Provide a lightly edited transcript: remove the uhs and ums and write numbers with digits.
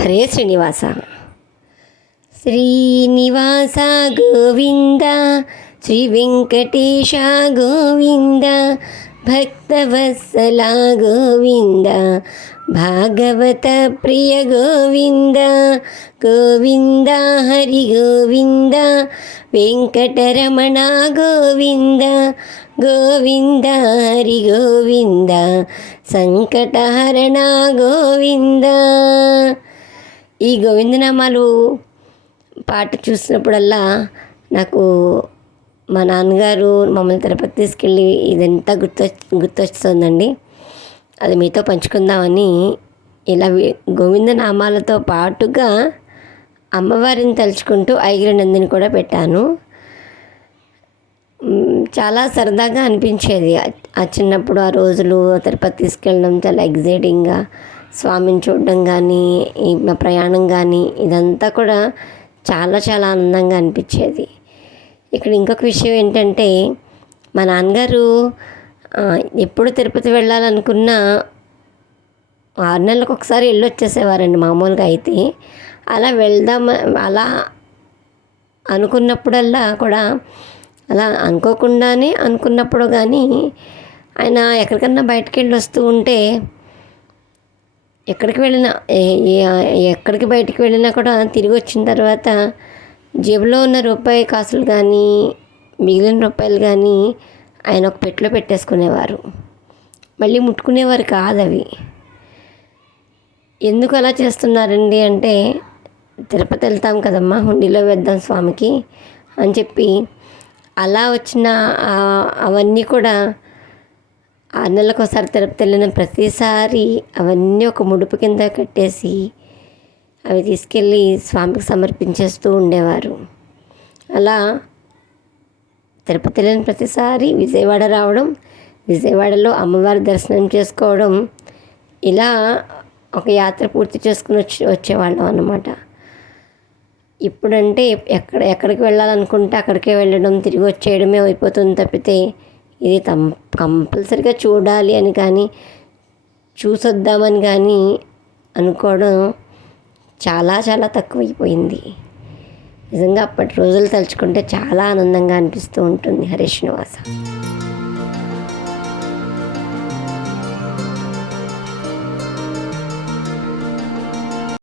హరే శ్రీనివాస. శ్రీనివాస గోవింద, శ్రీ వెంకటేశ గోవింద, భక్తవత్సల గోవింద, భాగవత ప్రియ గోవింద, గోవింద హరి గోవింద, వెంకటరమణ గోవింద, గోవింద హరి గోవింద, సంకటహరణ గోవింద. ఈ గోవిందనామాలు పాట చూసినప్పుడల్లా నాకు మా నాన్నగారు మమ్మల్ని తిరుపతి తీసుకెళ్ళి ఇదంతా గుర్తొస్తుందండి. అది మీతో పంచుకుందామని ఇలా గోవిందనామాలతో పాటుగా అమ్మవారిని తలుచుకుంటూ ఐగిరినందిని కూడా పెట్టాను. చాలా సరదాగా అనిపించేది ఆ చిన్నప్పుడు. ఆ రోజులు తిరుపతి తీసుకెళ్ళడం చాలా ఎగ్జైటింగ్గా, స్వామిని చూడడం కానీ, ఈ ప్రయాణం కానీ ఇదంతా కూడా చాలా చాలా ఆనందంగా అనిపించేది. ఇక్కడ ఇంకొక విషయం ఏంటంటే, మా నాన్నగారు ఎప్పుడు తిరుపతి వెళ్ళాలనుకున్నా 6 నెలలకు ఒకసారి వెళ్ళి వచ్చేసేవారండి మామూలుగా అయితే. అలా అనుకున్నప్పుడల్లా కూడా, అలా అనుకోకుండానే అనుకున్నప్పుడు కానీ ఆయన ఎక్కడికన్నా బయటకు వెళ్ళి వస్తూ ఉంటే, ఎక్కడికి బయటికి వెళ్ళినా కూడా తిరిగి వచ్చిన తర్వాత జేబులో ఉన్న రూపాయి కాసులు కానీ, మిగిలిన రూపాయలు కానీ ఆయన ఒక పెట్టెలో పెట్టేసుకునేవారు. మళ్ళీ ముట్టుకునేవారు కాదు అవి. ఎందుకు అలా చేస్తున్నారండి అంటే, తిరుపతి వెళ్తాం కదమ్మా, హుండీలో వేద్దాం స్వామికి అని చెప్పి అలా వచ్చిన అవన్నీ కూడా 6 నెలలకు ఒకసారి తిరుపతి వెళ్ళిన ప్రతిసారి అవన్నీ ఒక ముడుపు కింద కట్టేసి అవి తీసుకెళ్ళి స్వామికి సమర్పించేస్తూ ఉండేవారు. అలా తిరుపతి వెళ్ళిన ప్రతిసారి విజయవాడ రావడం, విజయవాడలో అమ్మవారి దర్శనం చేసుకోవడం, ఇలా ఒక యాత్ర పూర్తి చేసుకుని వచ్చేవాళ్ళం అన్నమాట. ఇప్పుడంటే ఎక్కడికి వెళ్ళాలనుకుంటే అక్కడికే వెళ్ళడం, తిరిగి వచ్చేయడమే అయిపోతుంది తప్పితే ఇది కంపల్సరిగా చూడాలి అని కానీ, చూసొద్దామని కానీ అనుకోవడం చాలా చాలా తక్కువైపోయింది. నిజంగా అప్పటి రోజులు తలుచుకుంటే చాలా ఆనందంగా అనిపిస్తూ ఉంటుంది. హరే శ్రీనివాస.